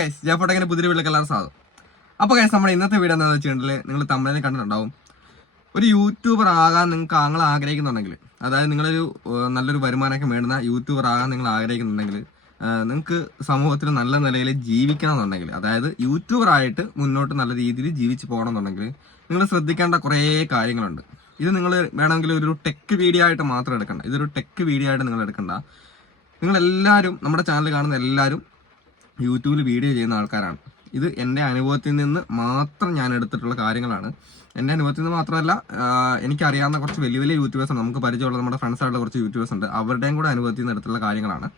Guys ജയഫോട്ടെങ്ങനെ പുതിയ colour സാധനം അപ്പോൾ ഗൈസ് നമ്മുടെ ഇന്നത്തെ വീഡിയോ എന്താ വെച്ചിട്ടുണ്ടെങ്കിൽ നിങ്ങൾ തമിഴിൽ കണ്ടിട്ടുണ്ടാവും. ഒരു യൂട്യൂബർ ആകാൻ നിങ്ങൾക്ക് നിങ്ങൾ ആഗ്രഹിക്കുന്നുണ്ടെങ്കിൽ അതായത് നിങ്ങളൊരു നല്ലൊരു വരുമാനമൊക്കെ വേണ്ടുന്ന യൂട്യൂബർ ആകാൻ നിങ്ങൾ ആഗ്രഹിക്കുന്നുണ്ടെങ്കിൽ നിങ്ങൾക്ക് സമൂഹത്തിൽ നല്ല നിലയിൽ ജീവിക്കണം എന്നുണ്ടെങ്കിൽ അതായത് യൂട്യൂബർ ആയിട്ട് മുന്നോട്ട് നല്ല രീതിയിൽ ജീവിച്ച് പോകണം എന്നുണ്ടെങ്കിൽ നിങ്ങൾ ശ്രദ്ധിക്കേണ്ട കുറേ കാര്യങ്ങളുണ്ട്. ഇത് നിങ്ങൾ വേണമെങ്കിൽ ഒരു ടെക് വീഡിയോ ആയിട്ട് മാത്രം എടുക്കണ്ട. ഇതൊരു ടെക് വീഡിയോ ആയിട്ട് നിങ്ങൾ എടുക്കണ്ട. നിങ്ങളെല്ലാവരും നമ്മുടെ ചാനൽ കാണുന്ന എല്ലാവരും യൂട്യൂബിൽ വീഡിയോ ചെയ്യുന്ന ആൾക്കാരാണ്. ഇത് എന്റെ അനുഭവത്തിൽ നിന്ന് മാത്രം ഞാൻ എടുത്തിട്ടുള്ള കാര്യങ്ങളാണ്. എന്റെ അനുഭവത്തിൽ നിന്ന് മാത്രമല്ല എനിക്കറിയാവുന്ന കുറച്ച് വലിയ വലിയ യൂട്യൂബേഴ്സ് ഉണ്ട്. നമുക്ക് പരിചയമുള്ള നമ്മുടെ ഫ്രണ്ട്സ് ആയിട്ടുള്ള കുറച്ച് യൂട്യൂബേഴ്സ് ഉണ്ട്. അവരുടെയും കൂടെ അനുഭവത്തിൽ നിന്ന് എടുത്തിട്ടുള്ള കാര്യങ്ങളാണ്.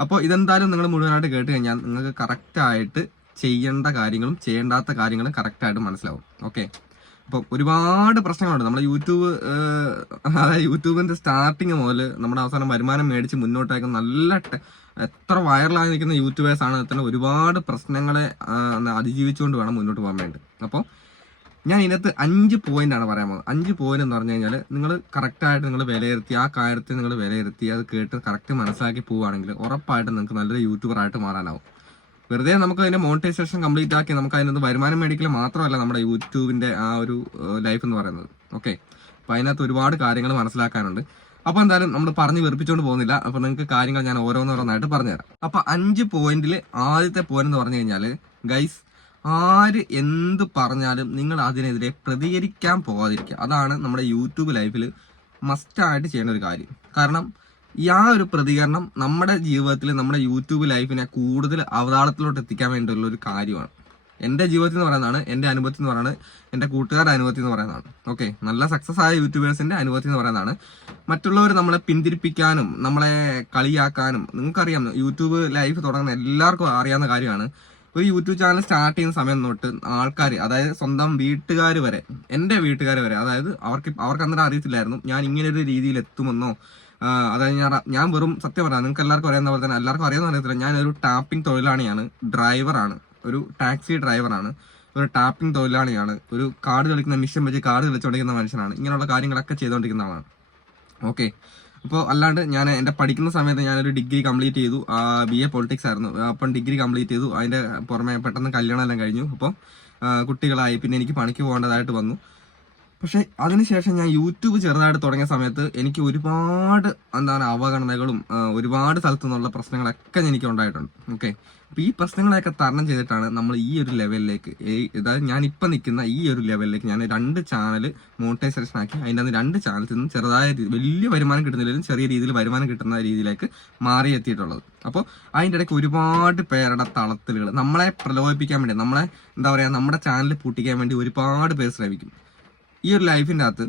അപ്പോൾ ഇതെന്തായാലും നിങ്ങൾ മുഴുവനായിട്ട് കേട്ട് കഴിഞ്ഞാൽ നിങ്ങൾക്ക് കറക്റ്റായിട്ട് ചെയ്യേണ്ട കാര്യങ്ങളും ചെയ്യേണ്ടാത്ത കാര്യങ്ങളും കറക്റ്റായിട്ട് മനസ്സിലാവും. ഓക്കെ അപ്പോൾ ഒരുപാട് പ്രശ്നങ്ങളുണ്ട്. നമ്മുടെ യൂട്യൂബ് അതായത് യൂട്യൂബിന്റെ സ്റ്റാർട്ടിങ് മുതൽ നമ്മുടെ അവസാനം വരുമാനം മേടിച്ച് മുന്നോട്ടേക്ക് നല്ല എത്ര വൈറലായി നിൽക്കുന്ന യൂട്യൂബേഴ്സാണ് തന്നെ ഒരുപാട് പ്രശ്നങ്ങളെ അതിജീവിച്ചുകൊണ്ട് വേണം മുന്നോട്ട് പോകാൻ വേണ്ടി അപ്പോൾ ഞാൻ ഇതിനകത്ത് അഞ്ച് പോയിന്റ് ആണ് പറയാൻ പോകുന്നത്. അഞ്ച് പോയിന്റ് എന്ന് പറഞ്ഞു കഴിഞ്ഞാൽ നിങ്ങൾ കറക്റ്റായിട്ട് നിങ്ങൾ വിലയിരുത്തി ആ കാര്യത്തിൽ നിങ്ങൾ വിലയിരുത്തി അത് കേട്ട് കറക്റ്റ് മനസ്സിലാക്കി പോവുകയാണെങ്കിൽ ഉറപ്പായിട്ട് നിങ്ങൾക്ക് നല്ലൊരു യൂട്യൂബറായിട്ട് മാറാനാവും. വെറുതെ നമുക്ക് അതിന്റെ മോണിറ്റൈസേഷൻ കംപ്ലീറ്റ് ആക്കി നമുക്ക് അതിനകത്ത് വരുമാനം മേടിക്കൽ മാത്രമല്ല നമ്മുടെ യൂട്യൂബിന്റെ ആ ഒരു ലൈഫ് എന്ന് പറയുന്നത്. ഓക്കെ അപ്പം അതിനകത്ത് ഒരുപാട് കാര്യങ്ങൾ മനസ്സിലാക്കാനുണ്ട്. അപ്പൊ എന്തായാലും നമ്മൾ പറഞ്ഞ് വെറുപ്പിച്ചുകൊണ്ട് പോകുന്നില്ല. അപ്പൊ നിങ്ങൾക്ക് കാര്യങ്ങൾ ഞാൻ ഓരോന്നോരോന്നായിട്ട് പറഞ്ഞുതരാം. അപ്പൊ അഞ്ച് പോയിന്റിൽ ആദ്യത്തെ പോയിന്റ് എന്ന് പറഞ്ഞു കഴിഞ്ഞാൽ ഗൈസ് ആര് എന്ത് പറഞ്ഞാലും നിങ്ങൾ അതിനെതിരെ പ്രതികരിക്കാൻ പോകാതിരിക്കുക. അതാണ് നമ്മുടെ യൂട്യൂബ് ലൈഫിൽ മസ്റ്റായിട്ട് ചെയ്യേണ്ട ഒരു കാര്യം. കാരണം ഈ ആ ഒരു പ്രതികരണം നമ്മുടെ ജീവിതത്തിൽ നമ്മുടെ യൂട്യൂബ് ലൈഫിനെ കൂടുതൽ അവതാളത്തിലോട്ട് എത്തിക്കാൻ വേണ്ടിയുള്ള ഒരു കാര്യമാണ്. എന്റെ ജീവിതത്തിൽ എന്ന് പറയുന്നതാണ് എന്റെ അനുഭവത്തിൽ എന്ന് പറയുന്നത് എന്റെ കൂട്ടുകാരുടെ അനുഭവത്തിൽ എന്ന് പറയുന്നതാണ്. ഓക്കെ നല്ല സക്സസ് ആയ യൂട്യൂബേഴ്സിന്റെ അനുഭവത്തിൽ എന്ന് പറയുന്നതാണ്. മറ്റുള്ളവർ നമ്മളെ പിന്തിരിപ്പിക്കാനും നമ്മളെ കളിയാക്കാനും നിങ്ങൾക്കറിയാം യൂട്യൂബ് ലൈഫ് തുടങ്ങുന്ന എല്ലാവർക്കും അറിയാവുന്ന കാര്യമാണ്. ഒരു യൂട്യൂബ് ചാനൽ സ്റ്റാർട്ട് ചെയ്യുന്ന സമയം തൊട്ട് ആൾക്കാർ അതായത് സ്വന്തം വീട്ടുകാർ വരെ എന്റെ വീട്ടുകാർ വരെ അതായത് അവർക്ക് അവർക്ക് അന്നേരം അറിയത്തില്ലായിരുന്നു ഞാൻ ഇങ്ങനെ ഒരു രീതിയിൽ എത്തുമെന്നോ അതായത് ഞാൻ ഞാൻ വെറും സത്യം പറയാം നിങ്ങൾക്ക് എല്ലാവർക്കും അറിയാവുന്ന പോലെ തന്നെ എല്ലാവർക്കും അറിയാവുന്ന അറിയത്തില്ല ഞാനൊരു ടാപ്പിംഗ് തൊഴിലാളിയാണ് ഡ്രൈവറാണ് ഒരു ടാക്സി ഡ്രൈവറാണ്. ഒരു ടാപ്പിംഗ് തൊഴിലാളിയാണ്. ഒരു കാർഡ് കളിക്കുന്ന മിഷൻ വെച്ച് കാർഡ് കളിച്ചുകൊണ്ടിരിക്കുന്ന മനുഷ്യനാണ്. ഇങ്ങനെയുള്ള കാര്യങ്ങളൊക്കെ ചെയ്തുകൊണ്ടിരിക്കുന്ന ആളാണ്. ഓക്കെ. അപ്പോൾ അല്ലാണ്ട് ഞാൻ എന്റെ പഠിക്കുന്ന സമയത്ത് ഞാനൊരു ഡിഗ്രി കംപ്ലീറ്റ് ചെയ്തു. ബി എ പൊളിറ്റിക്സ് ആയിരുന്നു. അപ്പം ഡിഗ്രി കംപ്ലീറ്റ് ചെയ്തു. അതിന്റെ പുറമെ പെട്ടെന്ന് കല്യാണം എല്ലാം കഴിഞ്ഞു. അപ്പോൾ കുട്ടികളായി. പിന്നെ എനിക്ക് പണിക്ക് പോകേണ്ടതായിട്ട് വന്നു. പക്ഷെ അതിനുശേഷം ഞാൻ യൂട്യൂബ് ചെറുതായിട്ട് തുടങ്ങിയ സമയത്ത് എനിക്ക് ഒരുപാട് എന്താണ് അവഗണനകളും ഒരുപാട് സ്ഥലത്തു നിന്നുള്ള പ്രശ്നങ്ങളൊക്കെ എനിക്ക് ഉണ്ടായിട്ടുണ്ട്. ഓക്കെ. അപ്പൊ ഈ പ്രശ്നങ്ങളെയൊക്കെ തരണം ചെയ്തിട്ടാണ് നമ്മൾ ഈ ഒരു ലെവലിലേക്ക് അതായത് ഞാൻ ഇപ്പൊ നിൽക്കുന്ന ഈ ഒരു ലെവലിലേക്ക് ഞാൻ രണ്ട് ചാനൽ മോണിറ്റൈസേഷൻ ആക്കി അതിന്റെ അന്ന് രണ്ട് ചാനലിൽ നിന്നും ചെറുതായ വലിയ വരുമാനം കിട്ടുന്നില്ലെങ്കിലും ചെറിയ രീതിയിൽ വരുമാനം കിട്ടുന്ന രീതിയിലേക്ക് മാറി എത്തിയിട്ടുള്ളത് അപ്പോൾ അതിന്റെ ഇടയ്ക്ക് ഒരുപാട് പേരുടെ തളത്തിലുകൾ നമ്മളെ പ്രലോഭിപ്പിക്കാൻ വേണ്ടി നമ്മളെ എന്താ പറയുക നമ്മുടെ ചാനൽ പൂട്ടിക്കാൻ വേണ്ടി ഒരുപാട് പേര് ശ്രമിക്കും. ഈ ഒരു ലൈഫിന്റെ അകത്ത്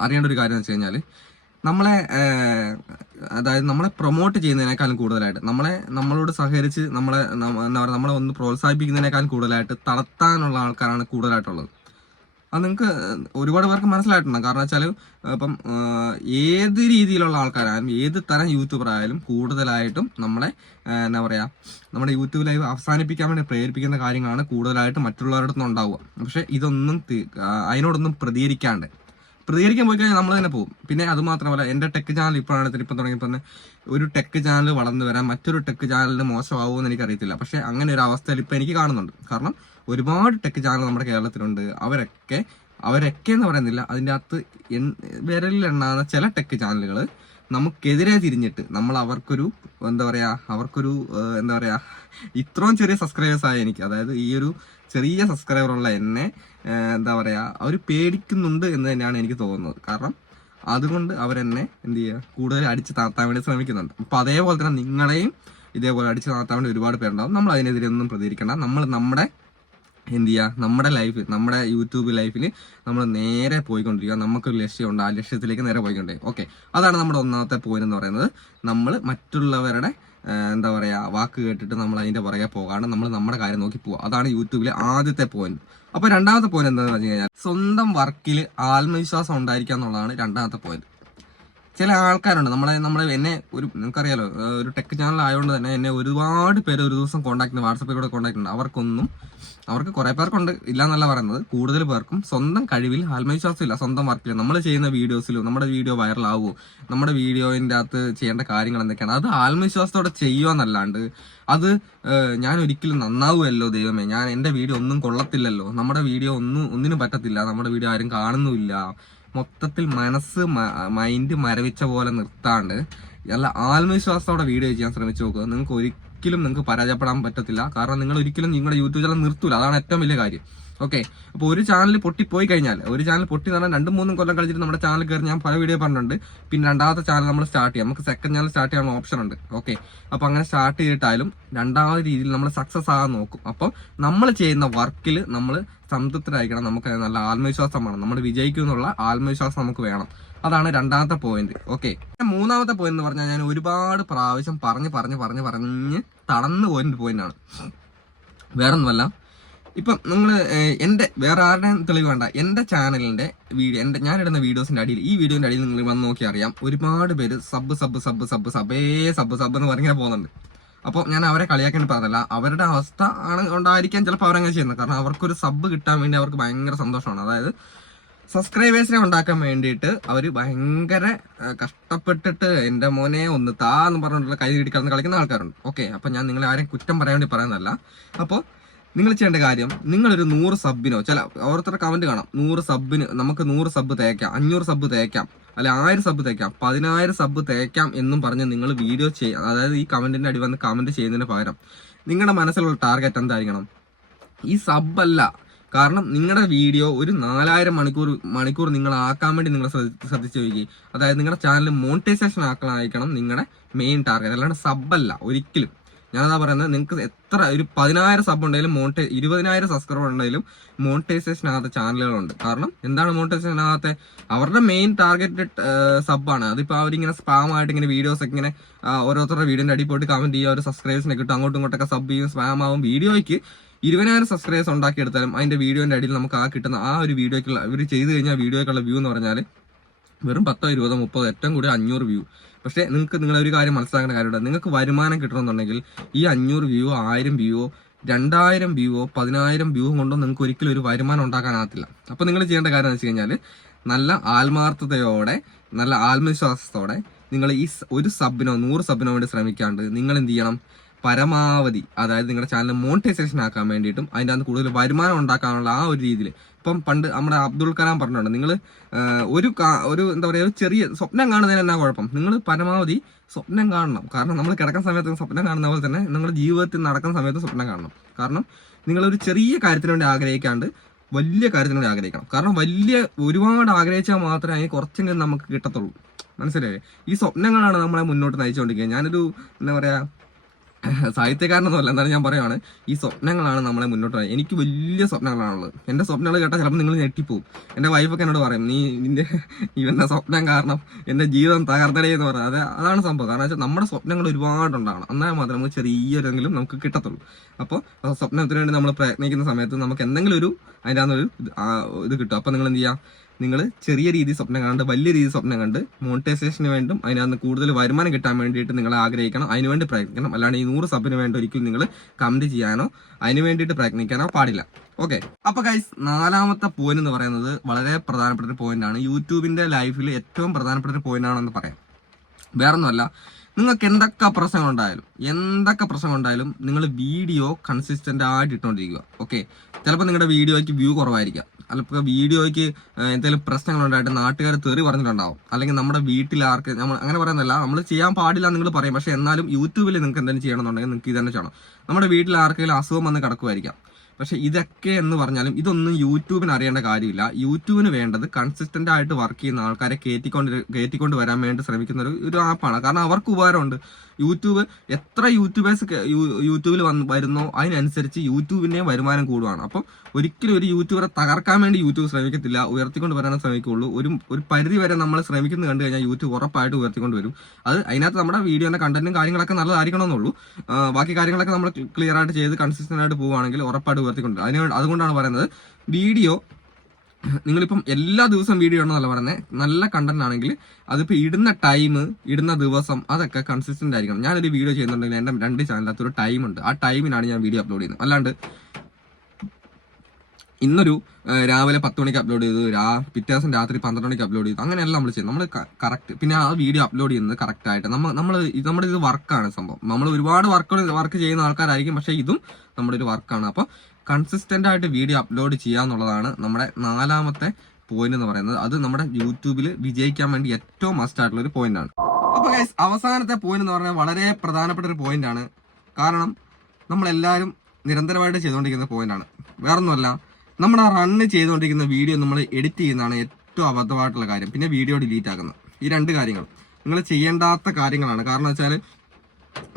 അറിയേണ്ട ഒരു കാര്യം എന്ന് വെച്ച് കഴിഞ്ഞാൽ നമ്മളെ അതായത് നമ്മളെ പ്രൊമോട്ട് ചെയ്യുന്നതിനേക്കാളും കൂടുതലായിട്ട് നമ്മളെ നമ്മളോട് സഹകരിച്ച് നമ്മളെ നമ്മ- എന്താ പറയുക നമ്മളെ ഒന്ന് പ്രോത്സാഹിപ്പിക്കുന്നതിനേക്കാളും കൂടുതലായിട്ട് തളർത്താനുള്ള ആൾക്കാരാണ് കൂടുതലായിട്ടുള്ളത്. അത് നിങ്ങൾക്ക് ഒരുപാട് പേർക്ക് മനസ്സിലായിട്ടുണ്ടാകും കാരണം വെച്ചാൽ ഇപ്പം ഏത് രീതിയിലുള്ള ആൾക്കാരായാലും ഏത് തരം യൂട്യൂബർ ആയാലും കൂടുതലായിട്ടും നമ്മളെ എന്താ പറയുക നമ്മുടെ യൂട്യൂബ് ലൈവ് അവസാനിപ്പിക്കാൻ വേണ്ടി പ്രേരിപ്പിക്കുന്ന കാര്യങ്ങളാണ് കൂടുതലായിട്ട് മറ്റുള്ളവരുടെ അടുത്ത് ഉണ്ടാവുക. പക്ഷേ ഇതൊന്നും അതിനോടൊന്നും പ്രതികരിക്കാണ്ട്. പ്രതികരിക്കാൻ പോയി കഴിഞ്ഞാൽ നമ്മൾ തന്നെ പോകും. പിന്നെ അത് മാത്രമല്ല എന്റെ ടെക് ചാനൽ ഇപ്പോഴാണ് ഇപ്പം തുടങ്ങിയപ്പോൾ തന്നെ ഒരു ടെക് ചാനൽ വളർന്നു വരാൻ മറ്റൊരു ടെക് ചാനലിന് മോശമാവുമെന്ന് എനിക്കറിയത്തില്ല. പക്ഷെ അങ്ങനെ ഒരു അവസ്ഥയിൽ ഇപ്പം എനിക്ക് കാണുന്നുണ്ട്. കാരണം ഒരുപാട് ടെക് ചാനൽ നമ്മുടെ കേരളത്തിലുണ്ട്. അവരൊക്കെ അവരൊക്കെ എന്ന് പറയുന്നില്ല അതിന്റെ അകത്ത് വിരലിലെണ്ണാവുന്ന ചില ടെക് ചാനലുകൾ നമുക്കെതിരെ തിരിഞ്ഞിട്ട് നമ്മൾ അവർക്കൊരു എന്താ പറയുക അവർക്കൊരു എന്താ പറയാ ഇത്രയും ചെറിയ സബ്സ്ക്രൈബേഴ്സ് ആയ എനിക്ക് അതായത് ഈ ഒരു ചെറിയ സബ്സ്ക്രൈബറുള്ള എന്നെ എന്താ പറയുക അവർ പേടിക്കുന്നുണ്ട് എന്ന് തന്നെയാണ് എനിക്ക് തോന്നുന്നത്. കാരണം അതുകൊണ്ട് അവരെന്നെ എന്ത് ചെയ്യുക കൂടുതൽ അടിച്ച് താത്താൻ വേണ്ടി ശ്രമിക്കുന്നുണ്ട്. അപ്പം അതേപോലെ തന്നെ നിങ്ങളെയും ഇതേപോലെ അടിച്ച് താത്താൻ വേണ്ടി ഒരുപാട് പേരുണ്ടാവും. നമ്മൾ അതിനെതിരെ ഒന്നും പ്രതികരിക്കണം നമ്മൾ നമ്മുടെ എന്ത് ചെയ്യുക നമ്മുടെ ലൈഫ് നമ്മുടെ യൂട്യൂബ് ലൈഫിൽ നമ്മൾ നേരെ പോയിക്കൊണ്ടിരിക്കുക. നമുക്കൊരു ലക്ഷ്യമുണ്ട്. ആ ലക്ഷ്യത്തിലേക്ക് നേരെ പോയിക്കൊണ്ടിരിക്കുക. ഓക്കെ അതാണ് നമ്മുടെ ഒന്നാമത്തെ പോയിന്റ് എന്ന് പറയുന്നത്. നമ്മൾ മറ്റുള്ളവരുടെ എന്താ പറയുക വാക്ക് കേട്ടിട്ട് നമ്മൾ അതിന്റെ പുറകെ പോകാണ്ട് നമ്മൾ നമ്മുടെ കാര്യം നോക്കി പോവുക അതാണ് യൂട്യൂബിലെ ആദ്യത്തെ പോയിന്റ് അപ്പോൾ രണ്ടാമത്തെ പോയിന്റ് എന്താണെന്ന് പറഞ്ഞു കഴിഞ്ഞാൽ സ്വന്തം വർക്കിൽ ആത്മവിശ്വാസം ഉണ്ടായിരിക്കുക എന്നുള്ളതാണ് രണ്ടാമത്തെ പോയിന്റ് ചില ആൾക്കാരുണ്ട്. നമ്മളെ നമ്മളെ എന്നെ ഒരു നിങ്ങൾക്കറിയാലോ ഒരു ടെക് ചാനൽ ആയതുകൊണ്ട് തന്നെ എന്നെ ഒരുപാട് പേര് ഒരു ദിവസം കോൺടാക്ട് വാട്സപ്പിൽ കൂടെ കോൺടാക്ട് ഉണ്ട് അവർക്കൊന്നും അവർക്ക് കുറേ പേർക്കുണ്ട്. ഇല്ല എന്നല്ല പറയുന്നത്. കൂടുതൽ പേർക്കും സ്വന്തം കഴിവിൽ ആത്മവിശ്വാസം ഇല്ല സ്വന്തം വർക്കിൽ നമ്മൾ ചെയ്യുന്ന വീഡിയോസിലും നമ്മുടെ വീഡിയോ വൈറലാവുമോ നമ്മുടെ വീഡിയോയിന്റെ അകത്ത് ചെയ്യേണ്ട കാര്യങ്ങൾ എന്തൊക്കെയാണ് അത് ആത്മവിശ്വാസത്തോടെ ചെയ്യുക എന്നല്ലാണ്ട് അത് ഞാൻ ഒരിക്കലും നന്നാവുമല്ലോ ദൈവമേ. ഞാൻ എന്റെ വീഡിയോ ഒന്നും കൊള്ളത്തില്ലല്ലോ. നമ്മുടെ വീഡിയോ ഒന്നും ഒന്നിനും പറ്റത്തില്ല. നമ്മുടെ വീഡിയോ ആരും കാണുന്നുമില്ല. മൊത്തത്തിൽ മനസ്സ് മൈൻഡ് മരവിച്ച പോലെ നിർത്താണ്ട് നല്ല ആത്മവിശ്വാസത്തോടെ വീഡിയോ ചെയ്യാൻ ശ്രമിച്ചു നോക്കുക. നിങ്ങൾക്ക് ഒരിക്കലും നിങ്ങൾക്ക് പരാജയപ്പെടാൻ പറ്റത്തില്ല. കാരണം നിങ്ങൾ ഒരിക്കലും നിങ്ങളുടെ യൂട്യൂബ് ചാനൽ നിർത്തൂല. അതാണ് ഏറ്റവും വലിയ കാര്യം. ഓക്കെ. അപ്പോൾ ഒരു ചാനൽ പൊട്ടിപ്പോയി കഴിഞ്ഞാൽ ഒരു ചാനൽ പൊട്ടി എന്ന് പറഞ്ഞാൽ രണ്ടും മൂന്നും കൊല്ലം കളിച്ചിട്ട് നമ്മുടെ ചാനൽ കയറി ഞാൻ പല വീഡിയോ പറഞ്ഞിട്ടുണ്ട്. പിന്നെ രണ്ടാമത്തെ ചാനൽ നമ്മൾ സ്റ്റാർട്ട് ചെയ്യാം. നമുക്ക് സെക്കൻഡ് ചാനൽ സ്റ്റാർട്ട് ചെയ്യാനുള്ള ഓപ്ഷൻ ഉണ്ട്. ഓക്കെ. അപ്പോൾ അങ്ങനെ സ്റ്റാർട്ട് ചെയ്തിട്ടായാലും രണ്ടാമത് രീതിയിൽ നമ്മൾ സക്സസ് ആകാൻ നോക്കും. അപ്പോൾ നമ്മൾ ചെയ്യുന്ന വർക്കിൽ നമ്മൾ സംതൃപ്തരായിരിക്കണം. നമുക്ക് നല്ല ആത്മവിശ്വാസം വേണം നമ്മൾ വിജയിക്കും എന്നുള്ള ആത്മവിശ്വാസം നമുക്ക് വേണം. അതാണ് രണ്ടാമത്തെ പോയിന്റ് ഓക്കെ. മൂന്നാമത്തെ പോയിന്റ് എന്ന് പറഞ്ഞാൽ ഞാൻ ഒരുപാട് പ്രാവശ്യം പറഞ്ഞ് പറഞ്ഞ് പറഞ്ഞ് പറഞ്ഞ് തളർന്നു പോയിന്റ് പോയിന്റ് ആണ്. വേറൊന്നുമല്ല. ഇപ്പം നമ്മൾ എന്റെ വേറെ ആരുടെയും തെളിവ് വേണ്ട. എന്റെ ചാനലിന്റെ വീഡിയോ എന്റെ ഞാനിടുന്ന വീഡിയോസിന്റെ അടിയിൽ ഈ വീഡിയോന്റെ അടിയിൽ നിങ്ങൾ വന്ന് നോക്കി അറിയാം ഒരുപാട് പേര് സബ് സബ് സബ് സബ് സബേ സബ് സബ് എന്ന് പറഞ്ഞാൽ പോകുന്നുണ്ട്. അപ്പോൾ ഞാൻ അവരെ കളിയാക്കാൻ പറഞ്ഞല്ല അവരുടെ അവസ്ഥ ആണ് ഉണ്ടായിരിക്കാൻ ചിലപ്പോൾ അവരങ്ങനെ ചെയ്യുന്നത്. കാരണം അവർക്കൊരു സബ് കിട്ടാൻ വേണ്ടി അവർക്ക് ഭയങ്കര സന്തോഷമാണ്. അതായത് സബ്സ്ക്രൈബേഴ്സിനെ ഉണ്ടാക്കാൻ വേണ്ടിയിട്ട് അവർ ഭയങ്കര കഷ്ടപ്പെട്ടിട്ട് എന്റെ മോനെ ഒന്ന് താ എന്ന് പറഞ്ഞിട്ടുള്ള കൈ കിടിക്കാൻ കളിക്കുന്ന ആൾക്കാരുണ്ട്. ഓക്കെ അപ്പം ഞാൻ നിങ്ങളെ ആരെയും കുറ്റം പറയാൻ വേണ്ടി പറയുന്നതല്ല. അപ്പോൾ നിങ്ങൾ ചെയ്യേണ്ട കാര്യം നിങ്ങളൊരു നൂറ് സബിനോ ചില ഓരോരുത്തരുടെ കമന്റ് കാണാം. നൂറ് സബിന് നമുക്ക് നൂറ് സബ് തേക്കാം അഞ്ഞൂറ് സബ് തേക്കാം അല്ലെ ആയിരം സബ് തേക്കാം പതിനായിരം സബ് തേക്കാം എന്നും പറഞ്ഞ് നിങ്ങൾ വീഡിയോ ചെയ്യാം അതായത് ഈ കമന്റിന്റെ അടി വന്ന് കമന്റ് ചെയ്യുന്നതിന് പകരം നിങ്ങളുടെ മനസ്സിലുള്ള ടാർഗറ്റ് എന്തായിരിക്കണം? ഈ സബ് അല്ല കാരണം നിങ്ങളുടെ വീഡിയോ ഒരു നാലായിരം മണിക്കൂർ മണിക്കൂർ നിങ്ങൾ ആക്കാൻ വേണ്ടി നിങ്ങൾ ശ്രദ്ധ- ശ്രദ്ധിച്ചു നോക്കി അതായത് നിങ്ങളുടെ ചാനൽ മോണിറ്റൈസേഷൻ ആക്കാനായിരിക്കണം നിങ്ങളുടെ മെയിൻ ടാർഗറ്റ് അല്ലാണ്ട് സബ് അല്ല ഒരിക്കലും. ഞാനതാ പറയുന്നത് നിങ്ങൾക്ക് എത്ര ഒരു പതിനായിരം സബ് ഉണ്ടെങ്കിലും മോണിറ്റൈ ഇരുപതിനായിരം സബ്സ്ക്രൈബർ ഉണ്ടെങ്കിലും മോണിറ്റൈസേഷൻ ആകാത്ത ചാനലുകളുണ്ട് കാരണം എന്താണ് മോണിറ്റൈസേഷൻ ആകാത്ത? അവരുടെ മെയിൻ ടാർഗറ്റ് സബാണ് അതിപ്പോൾ അവരിങ്ങനെ സ്പാം ആയിട്ട് ഇങ്ങനെ വീഡിയോസ് ഒക്കെ ഇങ്ങനെ ഓരോരുത്തരുടെ വീഡിയോന്റെ അടി പോയിട്ട് കമന്റ് ചെയ്യുക ഒരു സബ്സ്ക്രൈബേഴ്സിനെ കിട്ടും അങ്ങോട്ടും ഇങ്ങോട്ടൊക്കെ സബ് ചെയ്യും സ്പാം ആവും. വീഡിയോയ്ക്ക് ഇരുപതിനായിരം സബ്സ്ക്രൈബേഴ്സ് ഉണ്ടാക്കിയെടുത്താലും അതിന്റെ വീഡിയോന്റെ അടിയിൽ നമുക്ക് ആ കിട്ടുന്ന ആ ഒരു വീഡിയോയ്ക്കുള്ള ഇവർ ചെയ്ത് കഴിഞ്ഞാൽ വീഡിയോയ്ക്കുള്ള വ്യൂ എന്ന് പറഞ്ഞാൽ വെറും പത്തോ ഇരുപതോ മുപ്പതോ ഏറ്റവും കൂടി അഞ്ഞൂറ് വ്യൂ പക്ഷേ നിങ്ങൾക്ക് നിങ്ങൾ ഒരു കാര്യം മനസ്സിലാക്കേണ്ട കാര്യമുണ്ട്. നിങ്ങൾക്ക് വരുമാനം കിട്ടണമെന്നുണ്ടെങ്കിൽ ഈ അഞ്ഞൂറ് വ്യൂ ആയിരം വ്യൂവോ രണ്ടായിരം വ്യൂവോ പതിനായിരം വ്യൂ കൊണ്ടോ നിങ്ങൾക്ക് ഒരിക്കലും ഒരു വരുമാനം ഉണ്ടാക്കാനാകത്തില്ല. അപ്പോൾ നിങ്ങൾ ചെയ്യേണ്ട കാര്യം എന്ന് വെച്ച് കഴിഞ്ഞാൽ നല്ല ആത്മാർത്ഥതയോടെ നല്ല ആത്മവിശ്വാസത്തോടെ നിങ്ങൾ ഈ ഒരു സബിനോ നൂറ് സബിനോ വേണ്ടി ശ്രമിക്കാണ്ട് നിങ്ങൾ എന്ത് ചെയ്യണം? പരമാവധി അതായത് നിങ്ങളുടെ ചാനൽ മോണിറ്റൈസേഷൻ ആക്കാൻ വേണ്ടിയിട്ടും അതിന്റെ അകത്ത് കൂടുതൽ വരുമാനം ഉണ്ടാക്കാനുള്ള ആ ഒരു രീതിയിൽ ഇപ്പം പണ്ട് നമ്മുടെ അബ്ദുൾ കലാം പറഞ്ഞിട്ടുണ്ട്. നിങ്ങൾ ഒരു ഒരു എന്താ പറയുക ഒരു ചെറിയ സ്വപ്നം കാണുന്നതിന് എന്നാ കുഴപ്പം? നിങ്ങൾ പരമാവധി സ്വപ്നം കാണണം. കാരണം നമ്മൾ കിടക്കുന്ന സമയത്ത് സ്വപ്നം കാണുന്ന പോലെ തന്നെ നിങ്ങളുടെ ജീവിതത്തിൽ നടക്കുന്ന സമയത്ത് സ്വപ്നം കാണണം. കാരണം നിങ്ങളൊരു ചെറിയ കാര്യത്തിന് വേണ്ടി ആഗ്രഹിക്കാണ്ട് വലിയ കാര്യത്തിന് വേണ്ടി ആഗ്രഹിക്കണം. കാരണം വലിയ ഒരുപാട് ആഗ്രഹിച്ചാൽ മാത്രമേ അതിന് കുറച്ചെങ്കിലും നമുക്ക് കിട്ടത്തുള്ളൂ. മനസ്സിലായേ ഈ സ്വപ്നങ്ങളാണ് നമ്മളെ മുന്നോട്ട് നയിച്ചുകൊണ്ടിരിക്കുന്നത്. ഞാനൊരു എന്താ പറയാ സാഹിത്യകാരനൊന്നുമല്ല. എന്നാലും ഞാൻ പറയുവാണ് ഈ സ്വപ്നങ്ങളാണ് നമ്മളെ മുന്നോട്ട് എനിക്ക് വലിയ സ്വപ്നങ്ങളാണുള്ളത്. എന്റെ സ്വപ്നങ്ങൾ കേട്ടാൽ ചിലപ്പോൾ നിങ്ങൾ ഞെട്ടിപ്പോവും. എന്റെ വൈഫൊക്കെ എന്നോട് പറയും നീ നിന്റെ ഇവന്റെ സ്വപ്നം കാരണം എന്റെ ജീവിതം തകർന്നടേ എന്ന് പറയുന്നത് അത് അതാണ് സംഭവം. കാരണം വെച്ചാൽ നമ്മുടെ സ്വപ്നങ്ങൾ ഒരുപാടുണ്ടാണ് എന്നാൽ മാത്രമേ നമുക്ക് ചെറിയൊരെങ്കിലും നമുക്ക് കിട്ടത്തുള്ളൂ. അപ്പോൾ സ്വപ്നത്തിന് വേണ്ടി നമ്മൾ പ്രയത്നിക്കുന്ന സമയത്ത് നമുക്ക് എന്തെങ്കിലും ഒരു അതിന്റെ ഒരു ഇത് കിട്ടും. അപ്പോൾ നിങ്ങൾ എന്ത് ചെയ്യുക നിങ്ങൾ ചെറിയ രീതിയിൽ സ്വപ്നം കണ്ട് വലിയ രീതിയിൽ സ്വപ്നം കണ്ട് മോണിറ്റൈസേഷന് വേണ്ടും അതിനകത്ത് കൂടുതൽ വരുമാനം കിട്ടാൻ വേണ്ടിയിട്ട് നിങ്ങൾ ആഗ്രഹിക്കണം. അതിനുവേണ്ടി പ്രയത്നിക്കണം. അല്ലാണ്ട് ഈ നൂറ് സബിന് വേണ്ടി ഒരിക്കലും നിങ്ങൾ കമന്റ് ചെയ്യാനോ അതിന് വേണ്ടിയിട്ട് പ്രയത്നിക്കാനോ പാടില്ല. ഓക്കെ അപ്പൊ ഗൈസ് നാലാമത്തെ പോയിന്റ് എന്ന് പറയുന്നത് വളരെ പ്രധാനപ്പെട്ട ഒരു പോയിന്റ് ആണ്. യൂട്യൂബിന്റെ ലൈഫിൽ ഏറ്റവും പ്രധാനപ്പെട്ട ഒരു പോയിന്റ് ആണെന്ന് പറയാം. വേറൊന്നുമല്ല നിങ്ങൾക്ക് എന്തൊക്കെ പ്രശ്നങ്ങൾ ഉണ്ടായാലും എന്തൊക്കെ പ്രശ്നങ്ങൾ ഉണ്ടായാലും നിങ്ങൾ വീഡിയോ കൺസിസ്റ്റന്റ് ആയിട്ട് ഇട്ടുകൊണ്ടിരിക്കുക. ഓക്കെ ചിലപ്പോൾ നിങ്ങളുടെ വീഡിയോയ്ക്ക് വ്യൂ കുറവായിരിക്കാം. അല്ലെങ്കിൽ വീഡിയോയ്ക്ക് എന്തെങ്കിലും പ്രശ്നങ്ങൾ ഉണ്ടായിട്ട് നാട്ടുകാർ തെറി പറഞ്ഞിട്ടുണ്ടാവും. അല്ലെങ്കിൽ നമ്മുടെ വീട്ടിൽ ആർക്ക് നമ്മൾ അങ്ങനെ പറയുന്നതല്ല നമ്മൾ ചെയ്യാൻ പാടില്ല നിങ്ങൾ പറയും. പക്ഷേ എന്നാലും യൂട്യൂബിൽ നിങ്ങൾക്ക് എന്തെങ്കിലും ചെയ്യണമെന്നുണ്ടെങ്കിൽ നിങ്ങൾക്ക് ഇത് തന്നെ ചെയ്യണം. നമ്മുടെ വീട്ടിൽ ആർക്കെങ്കിലും അസുഖം വന്ന് കിടക്കുമായിരിക്കാം. പക്ഷേ ഇതൊക്കെ എന്ന് പറഞ്ഞാലും ഇതൊന്നും യൂട്യൂബിന് അറിയേണ്ട കാര്യമില്ല. യൂട്യൂബിന് വേണ്ടത് കൺസിസ്റ്റന്റ് ആയിട്ട് വർക്ക് ചെയ്യുന്ന ആൾക്കാരെ കയറ്റിക്കൊണ്ട് കയറ്റിക്കൊണ്ട് വരാൻ വേണ്ടി ശ്രമിക്കുന്ന ഒരു ഒരു ആപ്പാണ് കാരണം അവർക്ക് ഉപകാരമുണ്ട്. യൂട്യൂബ് എത്ര യൂട്യൂബേഴ്സ് യൂട്യൂബിൽ വന്ന് വരുന്നോ അതിനനുസരിച്ച് യൂട്യൂബിന്റെ വരുമാനം കൂടുവാണ്. അപ്പം ഒരിക്കലും ഒരു യൂട്യൂബറെ തകർക്കാൻ വേണ്ടി യൂട്യൂബ് ശ്രമിക്കത്തില്ല ഉയർത്തിക്കൊണ്ട് വരാനേ ശ്രമിക്കുള്ളൂ ഒരു ഒരു പരിധി വരെ നമ്മൾ ശ്രമിക്കുന്നത് കണ്ടു കഴിഞ്ഞാൽ യൂട്യൂബ് ഉറപ്പായിട്ട് ഉയർത്തിക്കൊണ്ട് വരും. അത് അതിനകത്ത് നമ്മുടെ വീഡിയോന്റെ കണ്ടന്റും കാര്യങ്ങളൊക്കെ നല്ലതായിരിക്കണമെന്നുള്ളൂ. ബാക്കി കാര്യങ്ങളൊക്കെ നമ്മൾ ക്ലിയർ ആയിട്ട് ചെയ്ത് കൺസിസ്റ്റന്റ് ആയിട്ട് പോവുകയാണെങ്കിൽ ഉറപ്പായിട്ട് ഉയർത്തിക്കൊണ്ട് അതിന് അതുകൊണ്ടാണ് പറയുന്നത് വീഡിയോ നിങ്ങളിപ്പം എല്ലാ ദിവസവും വീഡിയോ ഇടണമെന്നല്ല പറയുന്നത് നല്ല കണ്ടന്റ് ആണെങ്കിൽ അതിപ്പോൾ ഇടുന്ന ടൈം ഇടുന്ന ദിവസം അതൊക്കെ കൺസിസ്റ്റന്റ് ആയിരിക്കണം. ഞാനൊരു വീഡിയോ ചെയ്യുന്നുണ്ടെങ്കിൽ എന്റെ രണ്ട് ചാനലിനകത്ത് ഒരു ടൈം ഉണ്ട്. ആ ടൈമിനാണ് ഞാൻ വീഡിയോ അപ്ലോഡ് ചെയ്യുന്നത്. അല്ലാണ്ട് ഇന്നൊരു രാവിലെ പത്ത് മണിക്ക് അപ്ലോഡ് ചെയ്തു രാ പിറ്റേ ദിവസം രാത്രി പന്ത്രണ്ട് മണിക്ക് അപ്ലോഡ് ചെയ്തു. അങ്ങനെയല്ല നമ്മൾ ചെയ്യും നമ്മൾ കറക്റ്റ് പിന്നെ ആ വീഡിയോ അപ്ലോഡ് ചെയ്യുന്നത് കറക്റ്റ് ആയിട്ട് നമ്മൾ നമ്മൾ നമ്മുടെ ഇത് വർക്കാണ് സംഭവം. നമ്മൾ ഒരുപാട് വർക്ക് വർക്ക് ചെയ്യുന്ന ആൾക്കാരായിരിക്കും പക്ഷേ ഇതും നമ്മുടെ ഒരു വർക്കാണ് അപ്പോൾ കൺസിസ്റ്റന്റ് ആയിട്ട് വീഡിയോ അപ്ലോഡ് ചെയ്യുക എന്നുള്ളതാണ് നമ്മുടെ നാലാമത്തെ പോയിന്റ് എന്ന് പറയുന്നത്. അത് നമ്മുടെ യൂട്യൂബിൽ വിജയിക്കാൻ വേണ്ടി ഏറ്റവും മസ്റ്റ് ആയിട്ടുള്ള ഒരു പോയിന്റ് ആണ്. അപ്പൊ ഗൈസ് അവസാനത്തെ പോയിന്റ് എന്ന് പറഞ്ഞാൽ വളരെ പ്രധാനപ്പെട്ട ഒരു പോയിന്റ് ആണ്. കാരണം നമ്മളെല്ലാവരും നിരന്തരമായിട്ട് ചെയ്തുകൊണ്ടിരിക്കുന്ന പോയിന്റ് ആണ്. വേറൊന്നുമല്ല നമ്മൾ ആ റണ്ണ് ചെയ്തുകൊണ്ടിരിക്കുന്ന വീഡിയോ നമ്മൾ എഡിറ്റ് ചെയ്യുന്നതാണ് ഏറ്റവും അബദ്ധമായിട്ടുള്ള കാര്യം. പിന്നെ വീഡിയോ ഡിലീറ്റ് ആക്കുന്നത് ഈ രണ്ട് കാര്യങ്ങൾ നിങ്ങൾ ചെയ്യേണ്ടാത്ത കാര്യങ്ങളാണ്. കാരണം വെച്ചാൽ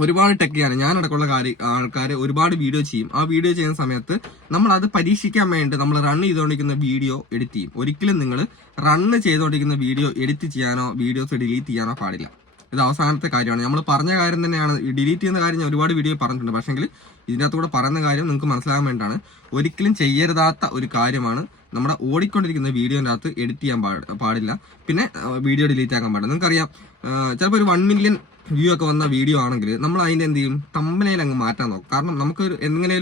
ഒരുപാട് ടെക്കിയാണ് ഞാൻ ഞാനടക്കമുള്ള കാര്യ ആൾക്കാർ ഒരുപാട് വീഡിയോ ചെയ്യും. ആ വീഡിയോ ചെയ്യുന്ന സമയത്ത് നമ്മൾ അത് പരീക്ഷിക്കാൻ വേണ്ടി നമ്മൾ റൺ ചെയ്തുകൊണ്ടിരിക്കുന്ന വീഡിയോ എഡിറ്റ് ചെയ്യും. ഒരിക്കലും നിങ്ങൾ റണ്ണ് ചെയ്തുകൊണ്ടിരിക്കുന്ന വീഡിയോ എഡിറ്റ് ചെയ്യാനോ വീഡിയോസ് ഡിലീറ്റ് ചെയ്യാനോ പാടില്ല. ഇത് അവസാനത്തെ കാര്യമാണ്. നമ്മൾ പറഞ്ഞ കാര്യം തന്നെയാണ്. ഡിലീറ്റ് ചെയ്യുന്ന കാര്യം ഞാൻ ഒരുപാട് വീഡിയോ പറഞ്ഞിട്ടുണ്ട്. പക്ഷേങ്കിൽ ഇതിനകത്തൂടെ പറയുന്ന കാര്യം നിങ്ങൾക്ക് മനസ്സിലാകാൻ വേണ്ടിയിട്ടാണ്. ഒരിക്കലും ചെയ്യരുതാത്ത ഒരു കാര്യമാണ് നമ്മുടെ ഓടിക്കൊണ്ടിരിക്കുന്ന വീഡിയോന്റെ അകത്ത് എഡിറ്റ് ചെയ്യാൻ പാടില്ല. പിന്നെ വീഡിയോ ഡിലീറ്റ് ആക്കാൻ പാടില്ല. നിങ്ങൾക്കറിയാം ചിലപ്പോൾ ഒരു വൺ മില്യൺ വ്യൂ ഒക്കെ വന്ന വീഡിയോ ആണെങ്കിൽ നമ്മൾ അതിന്റെ എന്ത് ചെയ്യും? തമ്പനയിൽ അങ്ങ് മാറ്റാൻ നോക്കും. കാരണം നമുക്ക് ഒരു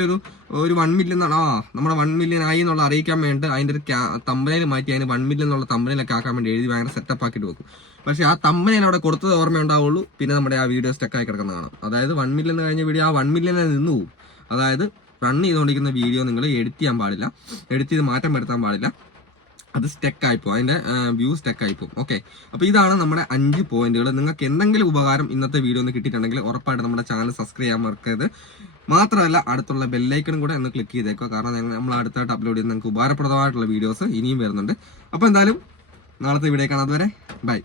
ഒരു ഒരു വൺ മില്യൺ ആ നമ്മുടെ വൺ മില്യൺ ആയി എന്നുള്ള അറിയിക്കാൻ വേണ്ടി അതിന്റെ ഒരു തമ്പനയിൽ മാറ്റി അതിന് വൺ മില്യൺ എന്നുള്ള തമ്പനയിലൊക്കെ ആക്കാൻ വേണ്ടി എഴുതി ഭയങ്കര സെറ്റപ്പ് ആക്കിയിട്ട് വെക്കും. പക്ഷേ ആ തമ്പനയിൽ അവിടെ കൊടുത്തത് ഓർമ്മ ഉണ്ടാവുള്ളൂ. പിന്നെ നമ്മുടെ ആ വീഡിയോ സ്റ്റക്കായി കിടക്കുന്ന കാണാം. അതായത് വൺ മില്യൺ കഴിഞ്ഞ വീഡിയോ ആ വൺ മില്യണിൽ നിന്ന് പോകും അതായത് റൺ ചെയ്തുകൊണ്ടിരിക്കുന്ന വീഡിയോ നിങ്ങൾ എഡിറ്റ് ചെയ്യാൻ പാടില്ല. എഡിറ്റ് ചെയ്ത് മാറ്റം വരുത്താൻ പാടില്ല. അത് സ്റ്റക്ക് ആയിപ്പോവും അതിന്റെ വ്യൂ സ്റ്റക്ക് ആയിപ്പോവും ഓക്കെ അപ്പോൾ ഇതാണ് നമ്മുടെ അഞ്ച് പോയിന്റുകൾ നിങ്ങൾക്ക് എന്തെങ്കിലും ഉപകാരം ഇന്നത്തെ വീഡിയോ ഒന്ന് കിട്ടിയിട്ടുണ്ടെങ്കിൽ ഉറപ്പായിട്ട് നമ്മുടെ ചാനൽ സബ്സ്ക്രൈബ് ചെയ്യാൻ മറക്കരുത്. മാത്രമല്ല അടുത്തുള്ള ബെല്ലൈക്കണും കൂടെ ഒന്ന് ക്ലിക്ക് ചെയ്തേക്കുക. കാരണം നമ്മൾ അടുത്തായിട്ട് അപ്ലോഡ് ചെയ്യുന്ന നിങ്ങൾക്ക് ഉപകാരപ്രദമായിട്ടുള്ള വീഡിയോസ് ഇനിയും വരുന്നുണ്ട്. അപ്പോൾ എന്തായാലും നാളത്തെ വീഡിയോ കാണാതെ വരെ ബൈ